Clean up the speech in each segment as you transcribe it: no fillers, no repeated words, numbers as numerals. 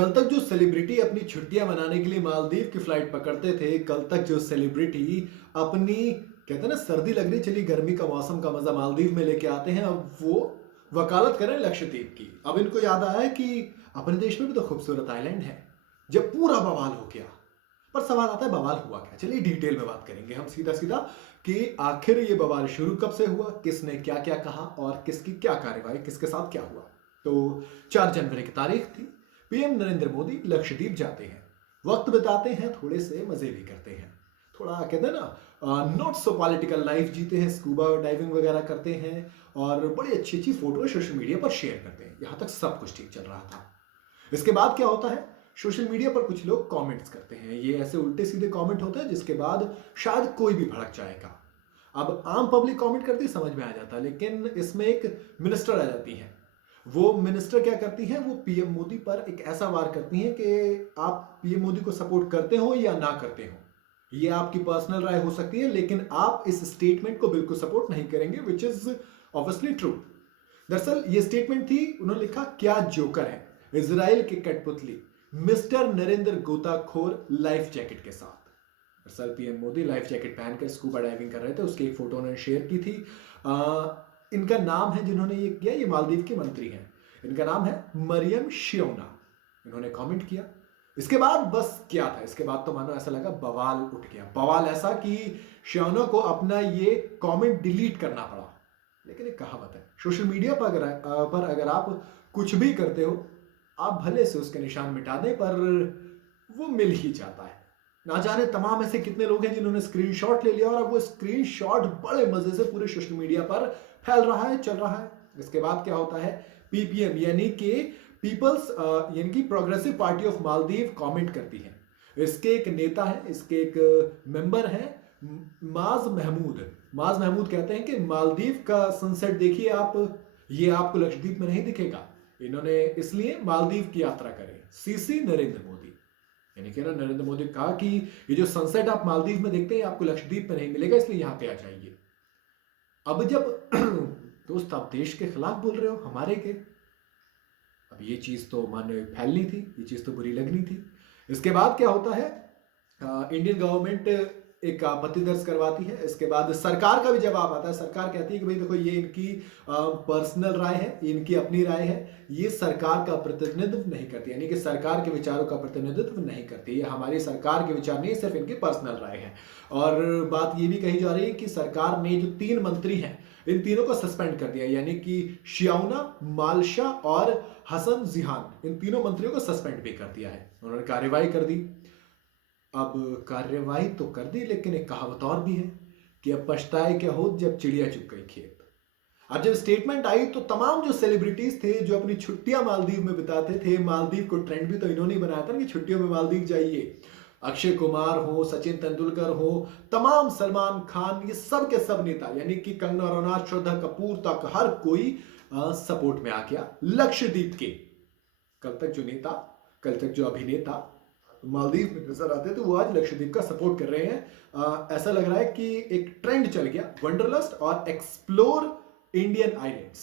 कल तक जो सेलिब्रिटी अपनी छुट्टियां मनाने के लिए मालदीव की फ्लाइट पकड़ते थे, कल तक जो सेलिब्रिटी अपनी कहते हैं ना सर्दी लग रही चली गर्मी का मौसम का मजा मालदीव में लेके आते हैं, अब वो वकालत करें लक्षद्वीप की। अब इनको याद आया कि अपने देश में भी तो खूबसूरत आइलैंड है। जब पूरा बवाल हो गया, पर सवाल आता है बवाल हुआ क्या। चलिए डिटेल में बात करेंगे हम सीधा सीधा कि आखिर ये बवाल शुरू कब से हुआ, किसने क्या क्या कहा और किसकी क्या कार्रवाई, किसके साथ क्या हुआ। तो 4 जनवरी की तारीख थी। पीएम नरेंद्र मोदी लक्षद्वीप जाते हैं, वक्त बिताते हैं, थोड़े से मजे भी करते हैं, थोड़ा कहते हैं ना नॉट सो पॉलिटिकल लाइफ जीते हैं, स्कूबा डाइविंग वगैरह करते हैं और बड़ी अच्छी अच्छी फोटो सोशल मीडिया पर शेयर करते हैं। यहां तक सब कुछ ठीक चल रहा था। इसके बाद क्या होता है, सोशल मीडिया पर कुछ लोग कमेंट्स करते हैं। ये ऐसे उल्टे सीधे कमेंट होते हैं जिसके बाद शायद कोई भी भड़क जाएगा। अब आम पब्लिक कमेंट करती समझ में आ जाता है, लेकिन इसमें एक मिनिस्टर आ जाती है। वो मिनिस्टर क्या करती हैं, वो पीएम मोदी पर एक ऐसा वार करती हैं कि आप पीएम मोदी को सपोर्ट करते हो या ना करते हो, ये आपकी पर्सनल राय हो सकती है, लेकिन आप इस स्टेटमेंट को बिल्कुल सपोर्ट नहीं करेंगे, विच इज ऑब्वियसली ट्रू। दरअसल ये स्टेटमेंट थी, उन्होंने लिखा क्या जोकर है इजराइल के कठपुतली मिस्टर नरेंद्र गोताखोर लाइफ जैकेट के साथ। दरअसल पीएम मोदी लाइफ जैकेट पहनकर स्कूबा डाइविंग कर रहे थे, उसकी एक फोटो उन्होंने शेयर की थी। इनका नाम है, जिन्होंने ये किया, ये मालदीव की मंत्री हैं, इनका नाम है मरियम शियोना। इन्होंने कमेंट किया। इसके बाद बस क्या था, इसके बाद तो मानो ऐसा लगा बवाल उठ गया। बवाल ऐसा कि शियोना को अपना ये कमेंट डिलीट करना पड़ा। लेकिन एक कहावत है, सोशल मीडिया पर अगर आप कुछ भी करते हो, आप भले से उसके निशान मिटा दें, पर वो मिल ही जाता है। ना जाने तमाम ऐसे कितने लोग हैं जिन्होंने स्क्रीनशॉट ले लिया और अब वो स्क्रीनशॉट बड़े मजे से पूरे सोशल मीडिया पर फैल रहा है, चल रहा है। इसके बाद क्या होता है, पीपीएम यानी कि पीपल्स यानी कि progressive party of Maldives comment करती है। इसके एक नेता है, इसके एक मेंबर है माज महमूद। माज महमूद कहते हैं कि मालदीव का सनसेट देखिए आप, ये आपको लक्षद्वीप में नहीं दिखेगा। इन्होंने इसलिए मालदीव की यात्रा करें, सीसी नरेंद्र मोदी। यानी कि ना नरेंद्र मोदी ने कहा कि ये जो सनसेट आप मालदीव में देखते हैं आपको लक्षद्वीप में नहीं मिलेगा, इसलिए यहां पे आ जाइए। अब जब दोस्त आप देश के खिलाफ बोल रहे हो हमारे के, अब ये चीज तो मानो फैलनी थी, ये चीज तो बुरी लगनी थी। इसके बाद क्या होता है, इंडियन गवर्नमेंट एक आपत्ति दर्ज करवाती है। इसके बाद सरकार का भी जवाब आता है। सरकार कहती है कि भाई देखो, ये इनकी पर्सनल राय है, इनकी अपनी राय है, ये सरकार का प्रतिनिधित्व नहीं करती, यानी कि सरकार के विचारों का प्रतिनिधित्व नहीं करती। ये हमारी सरकार के विचार नहीं, सिर्फ इनकी पर्सनल राय है। और बात ये भी कही जा रही है कि सरकार ने जो 3 मंत्री हैं, इन तीनों को सस्पेंड कर दिया, यानी कि शियाउना, मालशा और हसन जिहान, इन तीनों मंत्रियों को सस्पेंड भी कर दिया है। उन्होंने कार्रवाई कर दी। अब कार्रवाई तो कर दी, लेकिन एक कहावत और भी है कि अब पछताए क्या हो जब चिड़िया चुग गई खेत। अब जब स्टेटमेंट आई तो तमाम जो सेलिब्रिटीज थे जो अपनी छुट्टियां मालदीव में बिताते थे, मालदीव को ट्रेंड भी तो इन्होंने ही बनाया था कि छुट्टियों में मालदीव जाइए। अक्षय कुमार हो, सचिन तेंदुलकर हो, तमाम, सलमान खान, ये सब के सब नेता, यानी कि कंगना रनौत, श्रद्धा कपूर तक हर कोई सपोर्ट में आ गया लक्षद्वीप के। कल तक जो नेता, कल तक जो अभिनेता मालदीव में नजर आते थे, वो आज लक्षद्वीप का सपोर्ट कर रहे हैं। ऐसा लग रहा है कि एक ट्रेंड चल गया, वंडरलस्ट और एक्सप्लोर इंडियन आइलैंड्स।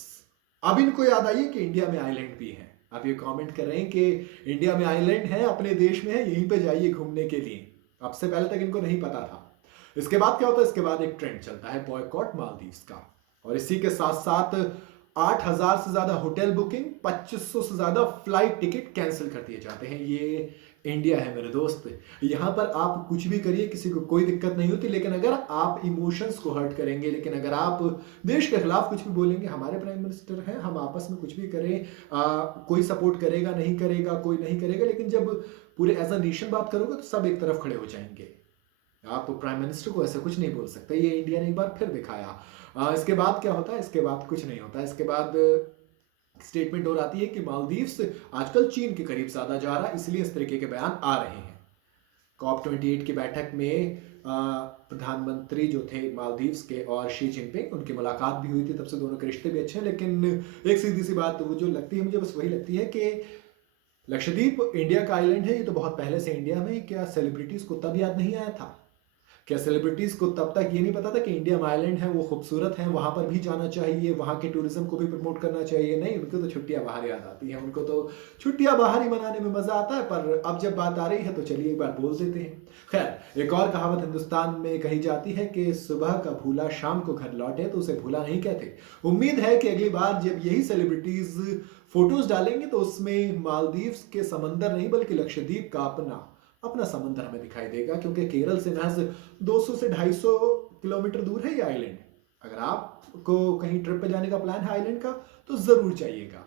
अब इनको याद आई कि इंडिया में आइलैंड भी है। अब ये कमेंट कर रहे हैं कि इंडिया में आइलैंड है, अपने देश में है, यहीं पे जाइए घूमने के लिए। अब से पहले तक इनको नहीं पता था। इसके बाद क्या होता है, इसके बाद एक ट्रेंड चलता है बॉयकॉट मालदीव्स का, और इसी के साथ साथ 8,000 से ज्यादा होटल बुकिंग, 2500 से ज्यादा फ्लाइट टिकट कैंसिल कर दिए जाते हैं। ये इंडिया है मेरे दोस्त, यहां पर आप कुछ भी करिए, किसी को कोई दिक्कत नहीं होती, लेकिन अगर आप इमोशंस को हर्ट करेंगे, लेकिन अगर आप देश के खिलाफ कुछ भी बोलेंगे, हमारे प्राइम मिनिस्टर हैं, हम आपस में कुछ भी करें, कोई सपोर्ट करेगा नहीं करेगा, कोई नहीं करेगा, लेकिन जब पूरे एज अ नेशन बात करोगे तो सब एक तरफ खड़े हो जाएंगे। आप प्राइम मिनिस्टर को ऐसा कुछ नहीं बोल सकते, ये इंडिया ने एक बार फिर दिखाया। इसके बाद क्या होता है, इसके बाद कुछ नहीं होता। इसके बाद स्टेटमेंट और आती है कि मालदीव्स आजकल चीन के करीब ज्यादा जा रहा है, इसलिए इस तरीके के बयान आ रहे हैं। COP28 की बैठक में प्रधानमंत्री जो थे मालदीव्स के और शी जिनपिंग, उनकी मुलाकात भी हुई थी, तब से दोनों के रिश्ते भी अच्छे हैं। लेकिन एक सीधी सी बात वो जो लगती है मुझे, बस वही लगती है कि लक्षद्वीप इंडिया का आइलैंड है, ये तो बहुत पहले से इंडिया में, क्या सेलिब्रिटीज को तब याद नहीं आया था? क्या सेलिब्रिटीज को तब तक ये नहीं पता था कि इंडियन आइलैंड है वो खूबसूरत है, वहां पर भी जाना चाहिए, वहां के टूरिज्म को भी प्रमोट करना चाहिए? नहीं, उनको तो छुट्टियां बाहर याद आती हैं, उनको तो छुट्टियां बाहर ही मनाने में मजा आता है। पर अब जब बात आ रही है तो चलिए एक बार बोल देते हैं। खैर, एक और कहावत हिंदुस्तान में कही जाती है कि सुबह का भूला शाम को घर लौटे, तो उसे भूला नहीं कहते। उम्मीद है कि अगली बार जब यही सेलिब्रिटीज फोटोज डालेंगे तो उसमें मालदीव्स के समंदर नहीं बल्कि लक्षद्वीप का अपना अपना समंदर हमें दिखाई देगा, क्योंकि केरल से महज 200 से 250 किलोमीटर दूर है ये आइलैंड। अगर आपको कहीं ट्रिप पे जाने का प्लान है आइलैंड का, तो जरूर जाइएगा।